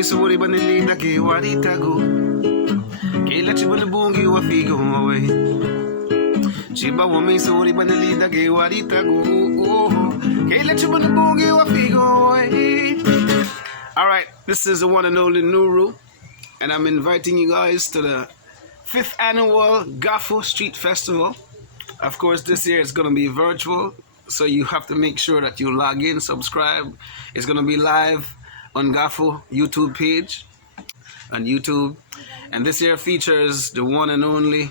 wami suri banilida ke waritago. Kila chibana bungi wa figo away. Chiba wami suri banilida ke waritago. Kila chibana bungi wa figo away. Alright, this is the one and only Nuru, and I'm inviting you guys to the 5th annual Gafo Street Festival. Of course, this year it's going to be virtual, so you have to make sure that you log in, subscribe. It's going to be live on Gafo YouTube page on YouTube. And this year features the one and only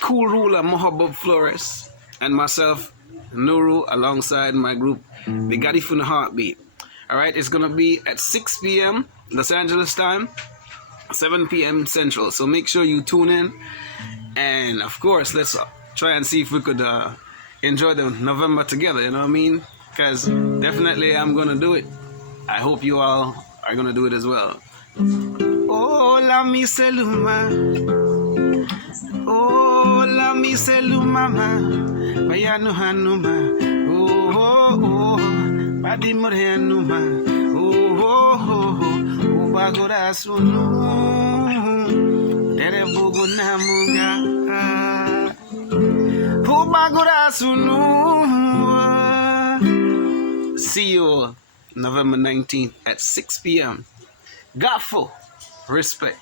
Cool Ruler Mohabub Flores and myself, Nuru, alongside my group, the Gadifuna Heartbeat. Alright, it's going to be at 6 p.m. Los Angeles time, 7 p.m. Central. So make sure you tune in. And of course, let's try and see if we could enjoy the November together, you know what I mean? Because definitely I'm going to do it. I hope you all are going to do it as well. Oh, la mi seluma. Oh, la mi seluma. Bayanu hanuma. Oh, oh, oh. Badi moreanuma. Oh, oh, oh. Ubagora sunu. Dere bugu namuga. See you November 19th at 6 p.m. Gafo, respect.